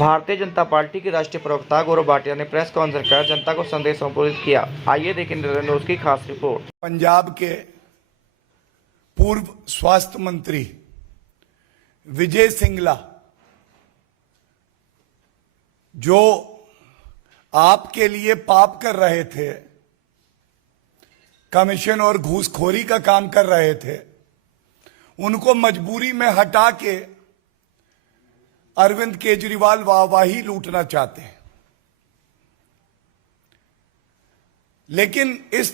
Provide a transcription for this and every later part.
Bharatiya Janata party के राष्ट्रीय प्रवक्ता गौरव भाटिया ने प्रेस कॉन्फ्रेंस कर जनता को संदेश संबोधित किया। आइए देखें नरेंद्र न्यूज की खास रिपोर्ट। पंजाब के पूर्व स्वास्थ्य मंत्री विजय सिंगला जो आपके लिए पाप कर रहे थे, कमीशन और घूसखोरी का काम कर रहे थे, उनको मजबूरी में हटा के अरविंद केजरीवाल वाहवाही लूटना चाहते हैं। लेकिन इस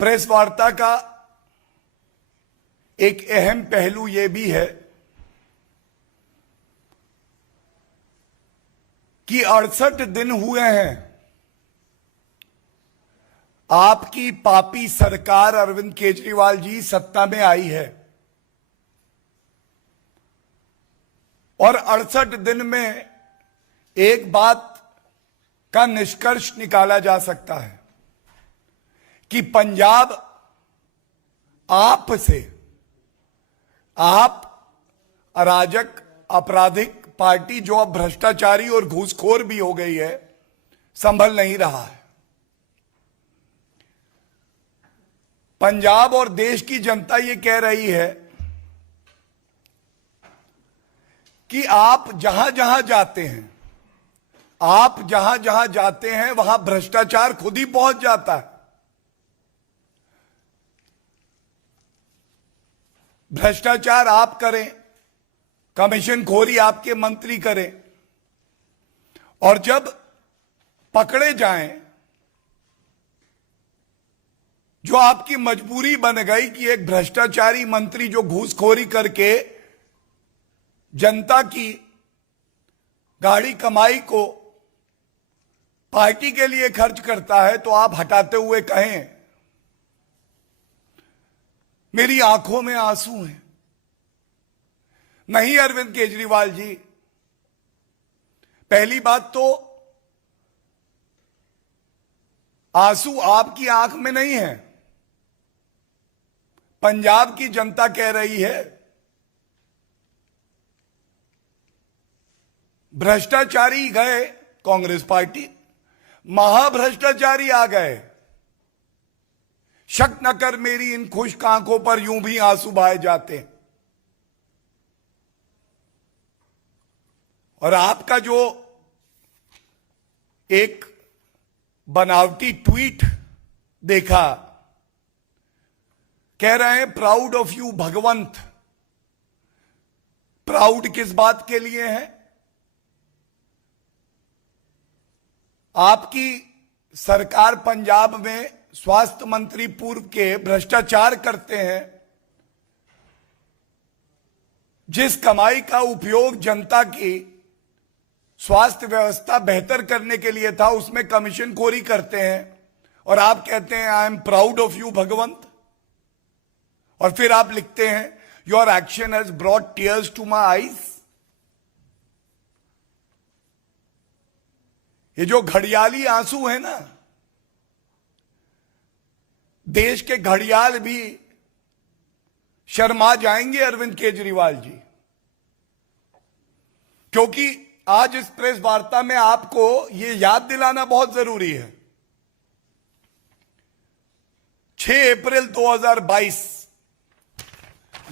प्रेस वार्ता का एक अहम पहलू यह भी है कि 68 दिन हुए हैं आपकी पापी सरकार अरविंद केजरीवाल जी सत्ता में आई है, और 68 दिन में एक बात का निष्कर्ष निकाला जा सकता है कि पंजाब आप अराजक आपराधिक पार्टी जो अब भ्रष्टाचारी और घूसखोर भी हो गई है, संभल नहीं रहा है। पंजाब और देश की जनता ये कह रही है कि आप जहां जहां जाते हैं वहां भ्रष्टाचार खुद ही पहुंच जाता है। भ्रष्टाचार आप करें, कमीशन खोरी आपके मंत्री करें, और जब पकड़े जाएं, जो आपकी मजबूरी बन गई कि एक भ्रष्टाचारी मंत्री जो घूसखोरी करके जनता की गाड़ी कमाई को पार्टी के लिए खर्च करता है, तो आप हटाते हुए कहें मेरी आंखों में आंसू हैं। नहीं अरविंद केजरीवाल जी, पहली बात तो आंसू आपकी आंख में नहीं है, पंजाब की जनता कह रही है। भ्रष्टाचारी गए कांग्रेस पार्टी, महाभ्रष्टाचारी आ गए। शक न कर मेरी इन खुश्क आंखों पर यूं भी आंसू बहाए जाते। और आपका जो एक बनावटी ट्वीट देखा, कह रहे हैं proud of you Bhagwant. Proud किस बात के लिए है? आपकी सरकार पंजाब में स्वास्थ्य मंत्री पूर्व के भ्रष्टाचार करते हैं। जिस कमाई का उपयोग जनता की स्वास्थ्य व्यवस्था बेहतर करने के लिए था, उसमें कमीशन खोरी करते हैं, और आप कहते हैं I am proud of you Bhagwant. और फिर आप लिखते हैं your action has brought tears to my eyes. ये जो घड़ियाली आंसू है ना, देश के घड़ियाल भी शर्मा जाएंगे अरविंद केजरीवाल जी, क्योंकि आज इस प्रेस वार्ता में आपको यह याद दिलाना बहुत जरूरी है। 6 अप्रैल 2022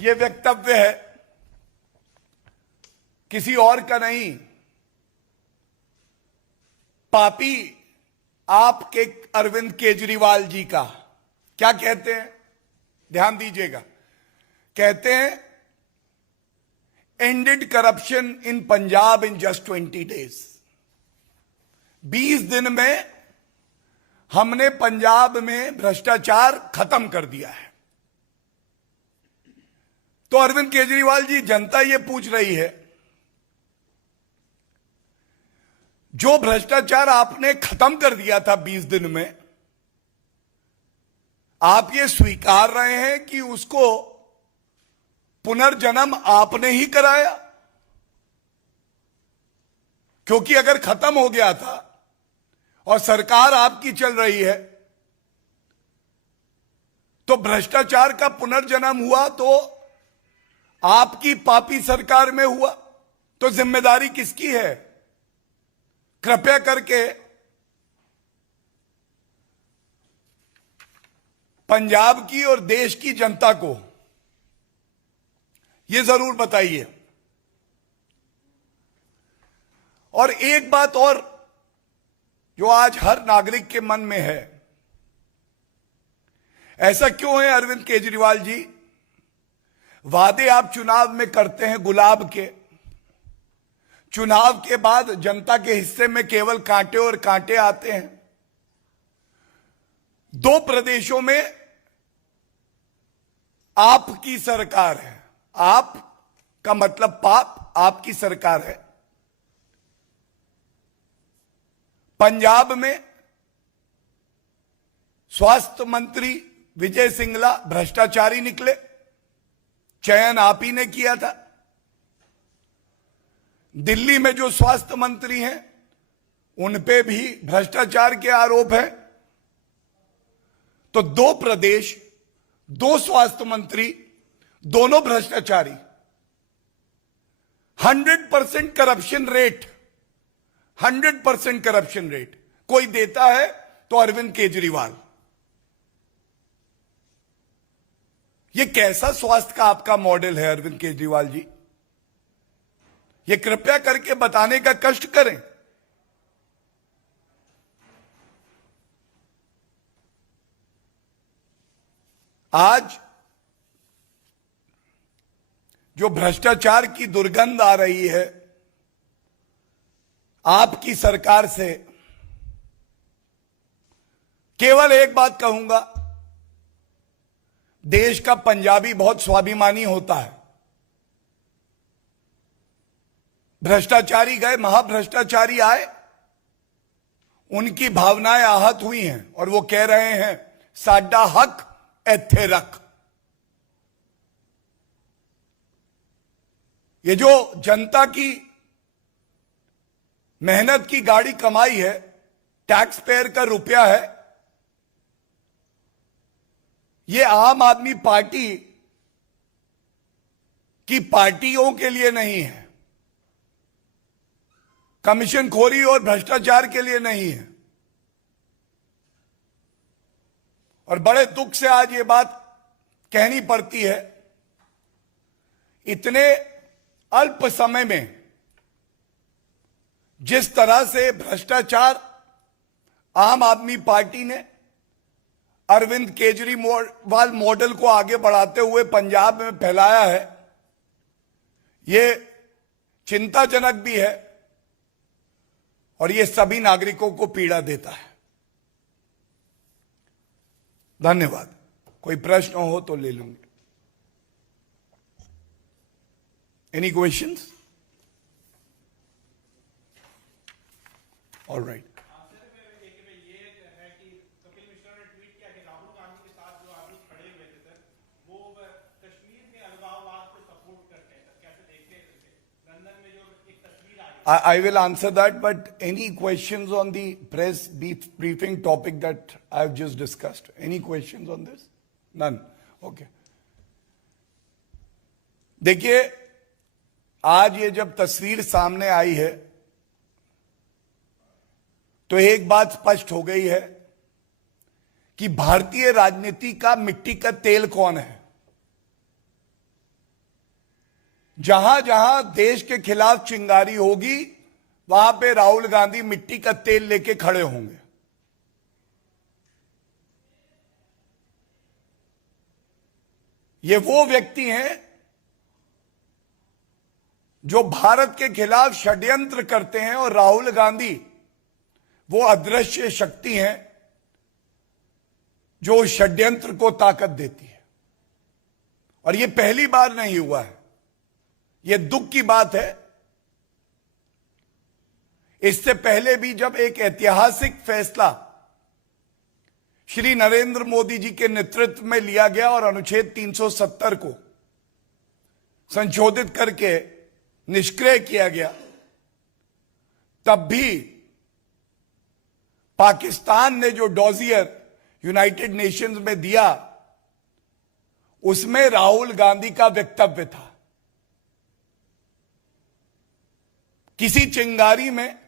यह वक्तव्य है, किसी और का नहीं, पापी आपके अरविंद केजरीवाल जी का। क्या कहते हैं, ध्यान दीजिएगा। कहते हैं ended corruption in Punjab in just 20 days. 20 दिन में हमने पंजाब में भ्रष्टाचार खत्म कर दिया है। तो अरविंद केजरीवाल जी, जनता ये पूछ रही है, जो भ्रष्टाचार आपने खत्म कर दिया था 20 दिन में, आप ये स्वीकार रहे हैं कि उसको पुनर्जन्म आपने ही कराया? क्योंकि अगर खत्म हो गया था और सरकार आपकी चल रही है, तो भ्रष्टाचार का पुनर्जन्म हुआ तो आपकी पापी सरकार में हुआ, तो जिम्मेदारी किसकी है? कृपया करके पंजाब की और देश की जनता को यह जरूर बताइए। और एक बात और जो आज हर नागरिक के मन में है, ऐसा क्यों है अरविंद केजरीवाल जी, वादे आप चुनाव में करते हैं गुलाब के, चुनाव के बाद जनता के हिस्से में केवल कांटे और कांटे आते हैं। 2 प्रदेशों में आपकी सरकार है, आप का मतलब पाप, आपकी सरकार है। पंजाब में स्वास्थ्य मंत्री विजय सिंगला भ्रष्टाचारी निकले, चयन आप ही ने किया था। दिल्ली में जो स्वास्थ्य मंत्री हैं उन पे भी भ्रष्टाचार के आरोप हैं। तो 2 प्रदेश, 2 स्वास्थ्य मंत्री, दोनों भ्रष्टाचारी, 100% करप्शन रेट, 100% करप्शन रेट कोई देता है तो अरविंद केजरीवाल। ये कैसा स्वास्थ्य का आपका मॉडल है अरविंद केजरीवाल जी? ये कृपया करके बताने का कष्ट करें। आज जो भ्रष्टाचार की दुर्गंध आ रही है आपकी सरकार से, केवल एक बात कहूंगा, देश का पंजाबी बहुत स्वाभिमानी होता है। भ्रष्टाचारी गए, महाभ्रष्टाचारी आए, उनकी भावनाएं आहत हुई हैं और वो कह रहे हैं साडा हक इत्थे रख। ये जो जनता की मेहनत की गाड़ी कमाई है, टैक्स पेयर का रुपया है, ये आम आदमी पार्टी की पार्टियों के लिए नहीं है, कमीशनखोरी और भ्रष्टाचार के लिए नहीं है। और बड़े दुख से आज ये बात कहनी पड़ती है, इतने अल्प समय में जिस तरह से भ्रष्टाचार आम आदमी पार्टी ने अरविंद केजरीवाल मॉडल को आगे बढ़ाते हुए पंजाब में फैलाया है, ये चिंताजनक भी है और ये सभी नागरिकों को पीड़ा देता है। धन्यवाद। कोई प्रश्न हो तो ले लूंगे। Any questions? All right. I will answer that, but any questions on the press briefing topic that I have just discussed? Any questions on this? None. Okay. देखिए, आज ये जब तस्वीर सामने आई है तो एक बात स्पष्ट हो गई है कि भारतीय राजनीति का मिट्टी का तेल कौन है। जहां जहां देश के खिलाफ चिंगारी होगी वहां पे राहुल गांधी मिट्टी का तेल लेके खड़े होंगे। ये वो व्यक्ति हैं जो भारत के खिलाफ षड्यंत्र करते हैं और राहुल गांधी वो अदृश्य शक्ति हैं जो षड्यंत्र को ताकत देती है। और ये पहली बार नहीं हुआ है, ये दुख की बात है। इससे पहले भी जब एक ऐतिहासिक फैसला श्री नरेंद्र मोदी जी के नेतृत्व में लिया गया और अनुच्छेद 370 को संशोधित करके निष्क्रिय किया गया, तब भी पाकिस्तान ने जो डॉजियर यूनाइटेड नेशंस में दिया उसमें राहुल गांधी का वक्तव्य था। किसी चिंगारी में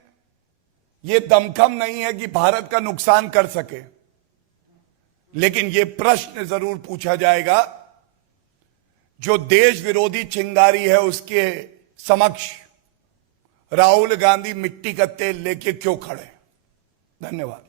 ये दमखम नहीं है कि भारत का नुकसान कर सके, लेकिन ये प्रश्न जरूर पूछा जाएगा, जो देश विरोधी चिंगारी है उसके समक्ष राहुल गांधी मिट्टी का तेल लेके क्यों खड़े। धन्यवाद।